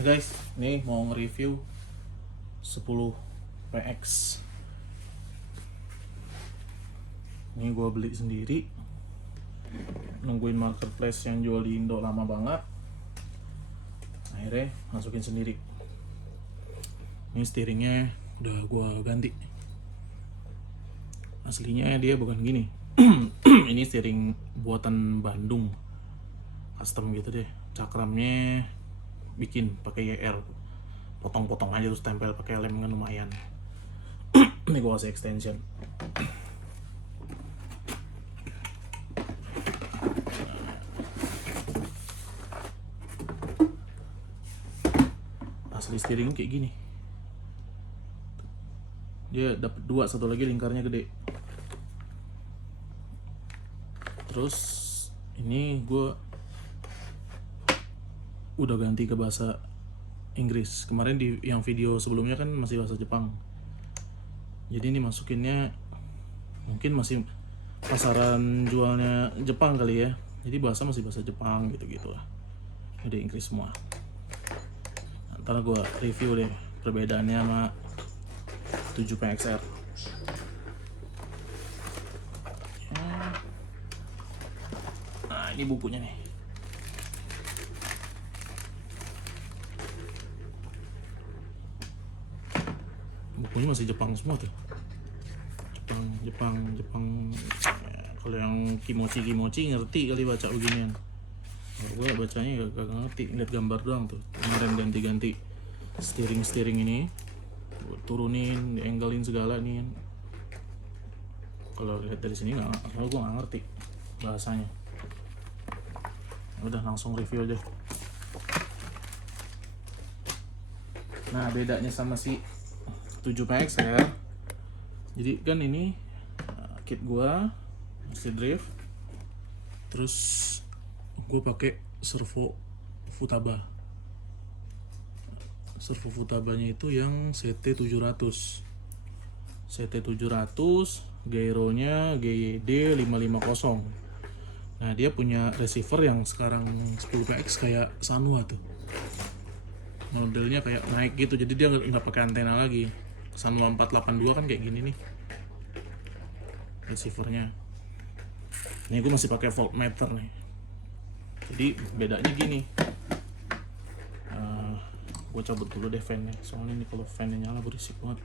Ya guys, nih mau nge-review 10 PX. Ini gue beli sendiri, nungguin marketplace yang jual di Indo lama banget. Akhirnya masukin sendiri. Ini steeringnya udah gue ganti. Aslinya dia bukan gini. Ini steering buatan Bandung, custom gitu deh. Cakramnya bikin pakai YR, potong-potong aja terus tempel pakai lem kan lumayan. Ini gue kasih extension. Asli steering kayak gini. Dia dapat dua, satu lagi lingkarnya gede. Terus ini gue udah ganti ke bahasa Inggris. Kemarin di yang video sebelumnya kan masih bahasa Jepang. Jadi ini masukinnya mungkin masih pasaran jualnya Jepang kali ya. Jadi bahasa masih bahasa Jepang gitu-gitu lah. Udah Inggris semua. Ntar gue review deh perbedaannya sama 7PXR. Nah ini bukunya nih. Bukunya masih Jepang semua tuh. Jepang. Ya, kalau yang kimochi ngerti kali baca beginian. Kalau gue bacanya gak ngerti, lihat gambar doang tuh. Kemarin ganti-ganti steering ini, gue turunin, dianglein segala nih. Kalau lihat dari sini kalau gue nggak ngerti bahasanya. Udah langsung review aja. Nah bedanya sama si 7PX ya. Jadi kan ini kit gua masih drift. Terus gue pakai servo Futaba. Servo Futabanya itu yang CT700. Gyronya GYD 550. Nah dia punya receiver yang sekarang 10PX kayak Sanwa tuh. Modelnya kayak naik gitu, jadi dia nggak pakai antena lagi. Sanwa 482 kan kayak gini nih receivernya. Ini gue masih pakai voltmeter nih. Jadi bedanya gini. Gue cabut dulu deh fan-nya, soalnya ini kalau fan-nya nyala berisik banget.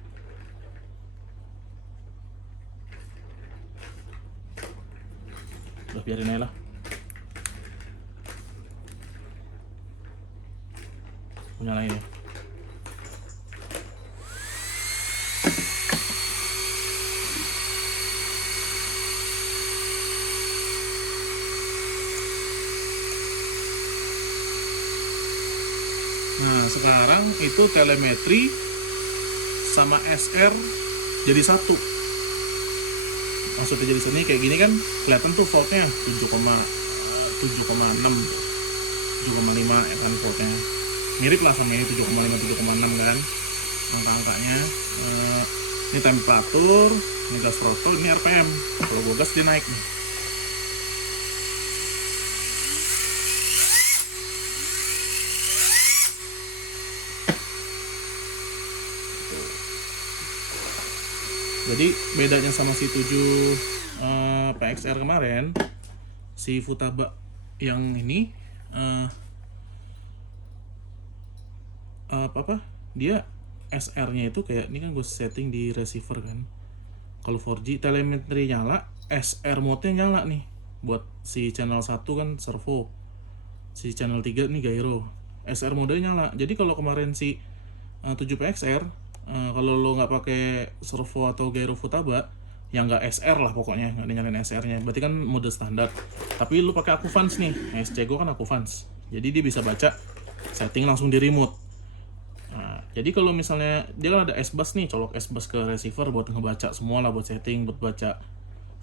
Udah biarin aja lah. Nyalain ya. Nah sekarang itu telemetri sama SR jadi satu. Maksudnya jadi sini kayak gini kan kelihatan tuh voltnya 7,6 7,5 ya kan voltnya. Mirip lah sama ini 7,5 7,6 kan angka-angkanya. Ini temperatur, ini gas throttle, ini RPM. Kalau gue gas dia naik nih. Jadi bedanya sama si 7 PXR kemarin, si Futaba yang ini dia SR-nya itu kayak ini kan gue setting di receiver kan. Kalau 4G telemetri nyala, SR mode-nya nyala nih. Buat si channel 1 kan servo, si channel 3 nih gyro, SR mode-nya nyala. Jadi kalau kemarin si 7PXR kalau lo nggak pakai servo atau gyro Futaba, yang nggak SR lah pokoknya, nggak dinyalain SR-nya, berarti kan mode standar. Tapi lo pakai Akuvance nih, SC gue kan Akuvance, jadi dia bisa baca setting langsung di remote. Nah, jadi kalau misalnya dia kan ada S-bus nih, colok S-bus ke receiver buat ngebaca semua lah, buat setting, buat baca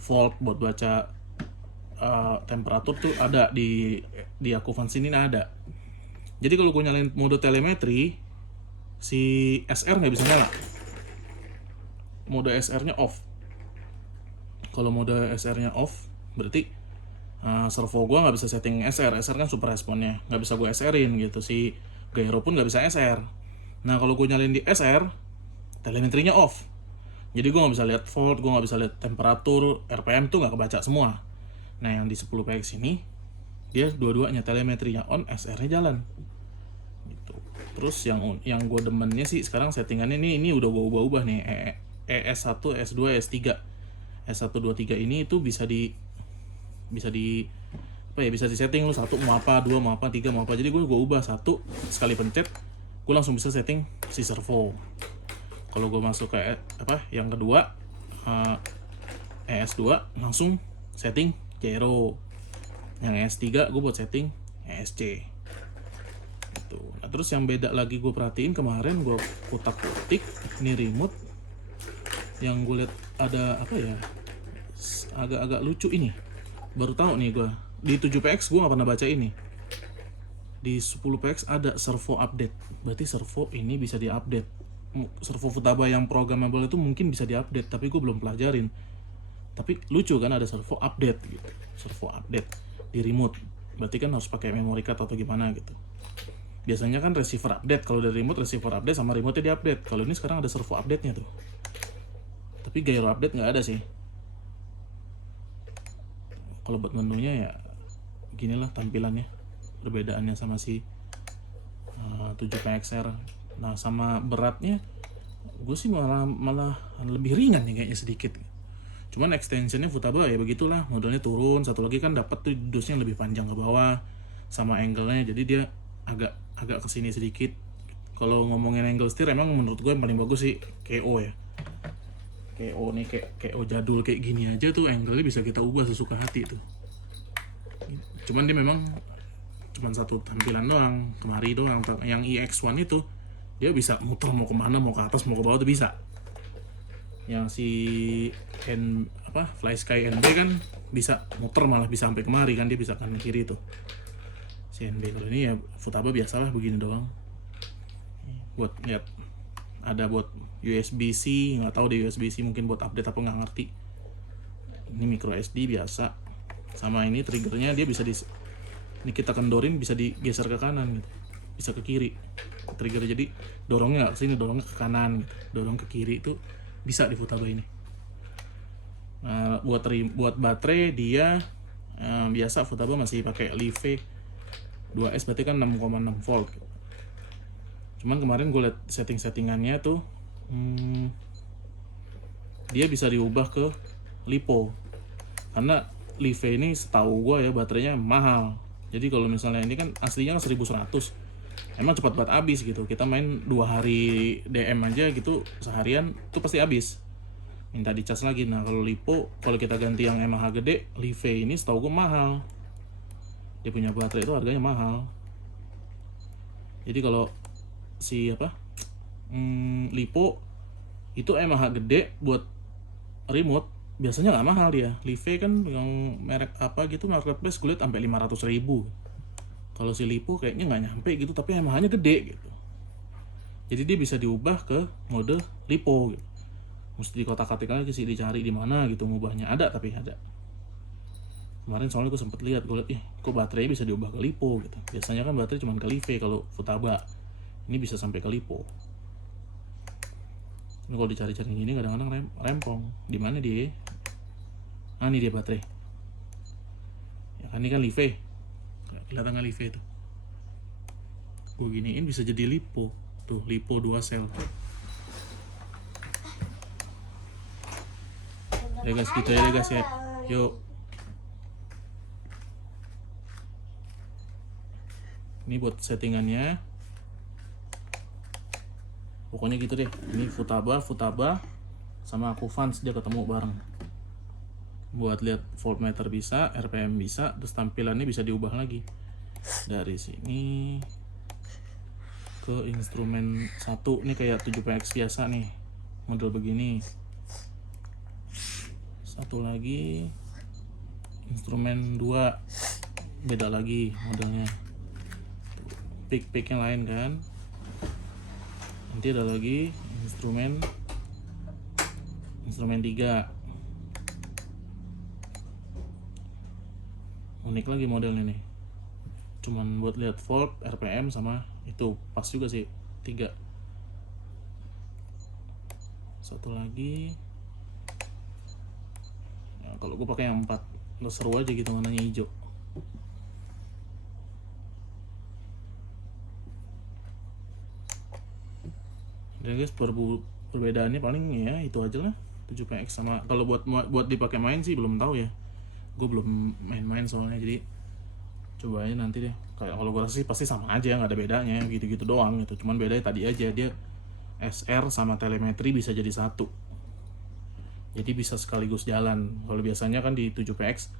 volt, buat baca temperatur tuh ada di Akuvance ini ada. Jadi kalau gue nyalain mode telemetri, si SR nggak bisa nyala. Mode SR-nya off. Kalau mode SR-nya off, berarti servo gue nggak bisa setting SR. SR kan super responnya, nggak bisa gue SR-in gitu. Si gyro pun nggak bisa SR. Nah kalau gue nyalain di SR, telemetrinya off. Jadi gue nggak bisa lihat volt, gue nggak bisa lihat temperatur, RPM tuh nggak kebaca semua. Nah yang di 10PX ini dia dua-duanya, telemetrinya on, SR-nya jalan. Gitu. Terus yang gue demennya sih sekarang settingannya ini udah gue ubah nih, ES1, ES2, ES3. S1 2 3 ini itu bisa di apa ya, bisa di setting lu satu mau apa, dua mau apa, tiga mau apa. Jadi gue ubah satu, sekali pencet gue langsung bisa setting si servo. Kalau gue masuk ke yang kedua, ES2 langsung setting gyro. Yang ES3 gue buat setting ESC gitu. Nah terus yang beda lagi gue perhatiin kemarin, gue kutak-kutik ini remote, yang gue lihat ada apa ya, agak-agak lucu ini. Baru tahu nih gue, di 7PX gue gak pernah baca ini. Di 10PX ada servo update. Berarti servo ini bisa diupdate. Servo Futaba yang programmable itu mungkin bisa diupdate, tapi gue belum pelajarin. Tapi lucu kan ada servo update gitu. Servo update di remote. Berarti kan harus pakai memory card atau gimana gitu. Biasanya kan receiver update. Kalau dari remote, receiver update sama remote-nya diupdate. Kalau ini sekarang ada servo update-nya tuh. Tapi gyro update nggak ada sih. Kalau buat menunya ya ginilah tampilannya, perbedaannya sama si 7PXR. Nah sama beratnya gue sih malah lebih ringan nih kayaknya sedikit. Cuman extensionnya Futaba ya begitulah, modelnya turun. Satu lagi kan dapat tuh dusnya lebih panjang ke bawah sama angle-nya, jadi dia agak kesini sedikit. Kalau ngomongin angle steer emang menurut gue yang paling bagus sih KO ya. KO nih, KO jadul kayak gini aja tuh angle-nya bisa kita ubah sesuka hati tuh. Cuman dia memang cuman satu tampilan doang, kemari doang. Yang EX1 itu dia bisa muter mau kemana, mau ke atas mau ke bawah tuh bisa. Yang si Fly Sky NB kan bisa muter, malah bisa sampai kemari kan, dia bisa kanan kiri tuh si NB. Kalau ini ya Futaba biasalah begini doang. Buat lihat ada buat USB-C, nggak tahu deh USB-C mungkin buat update apa nggak ngerti. Ini micro SD biasa. Sama ini triggernya dia bisa ini kita kendorin bisa digeser ke kanan gitu, bisa ke kiri trigger. Jadi dorongnya nggak ke sini, dorongnya ke kanan gitu. Dorong ke kiri itu bisa di Futaba ini. Nah, buat baterai dia biasa Futaba masih pakai Live 2S, berarti kan 6,6 volt. Cuman kemarin gue liat settingannya tuh dia bisa diubah ke LiPo, karena Live ini setahu gue ya baterainya mahal. Jadi kalau misalnya ini kan aslinya 1100, emang cepat banget habis gitu. Kita main 2 hari DM aja gitu, seharian tuh pasti habis, minta dicas lagi. Nah kalau LiPo, kalau kita ganti yang mAh gede, Live ini setahu gue mahal, dia punya baterai itu harganya mahal. Jadi kalau si LiPo itu mAh gede buat remote biasanya nggak mahal dia. Live kan yang merek apa gitu marketplace gue liat sampai 500.000. Kalau si LiPo kayaknya nggak nyampe gitu, tapi mAh-nya gede gitu. Jadi dia bisa diubah ke mode LiPo gitu. Mesti di kotak-katik lagi sih, dicari di mana gitu ngubahnya. Ada, tapi ada. Kemarin soalnya gue sempet lihat, gue liat kok baterainya bisa diubah ke LiPo gitu. Biasanya kan baterai cuma ke Live kalau Futaba. Ini bisa sampai ke LiPo. Ini kalau dicari-cari gini kadang-kadang rempong. Di mana dia? Ah, ini dia baterai. Ya kan ini kan Live. Kelihatan nggak Live itu? Gue giniin bisa jadi LiPo. Tuh, LiPo 2 sel. Ya guys, gitu ya guys ya. Yuk. Ini buat settingannya. Pokoknya gitu deh. Ini Futaba sama Akuvance dia ketemu bareng. Buat lihat voltmeter bisa, RPM bisa, terus tampilannya bisa diubah lagi. Dari sini ke instrumen 1 nih kayak 7PX biasa nih. Model begini. Satu lagi instrumen 2 beda lagi modelnya. Pick yang lain kan. Nanti ada lagi instrumen 3. Unik lagi modelnya nih. cuman buat lihat volt, RPM sama itu pas juga sih 3. Satu lagi, ya, kalau gue pakai yang 4 udah seru aja gitu warnanya hijau. Dan guys, perbedaannya paling ya itu aja lah 7PX sama, kalau buat dipakai main sih belum tahu ya, gue belum main-main soalnya, jadi cobain nanti deh. Kayak kalau gue rasa sih pasti sama aja, nggak ada bedanya, gitu-gitu doang gitu, cuman bedanya tadi aja, dia SR sama telemetri bisa jadi satu, jadi bisa sekaligus jalan. Kalau biasanya kan di 7PX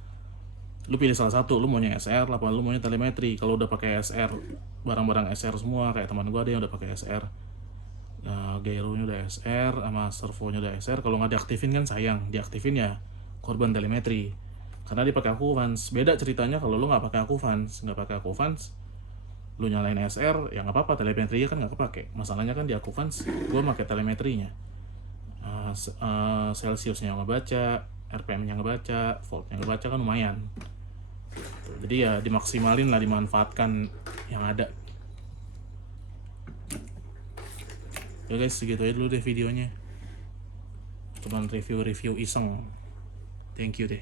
lu pilih salah satu, lu maunya SR apa lu maunya telemetri. Kalau udah pakai SR, barang-barang SR semua, kayak teman gue ada yang udah pakai SR, gyro-nya udah SR sama servonya udah SR, kalau nggak diaktifin kan sayang, diaktifin ya korban telemetri karena dia pakai Akuvans. Beda ceritanya kalau lu nggak pakai Akuvans, lu nyalain SR ya nggak apa-apa, telemetrinya kan nggak kepake. Masalahnya kan di Akuvans gue pakai telemetrinya, Celsiusnya ngebaca, RPM-nya ngebaca, voltnya ngebaca, kan lumayan. Jadi ya dimaksimalin lah, dimanfaatkan yang ada. Ya guys, segitu aja dulu deh videonya, cuman review iseng. Thank you deh.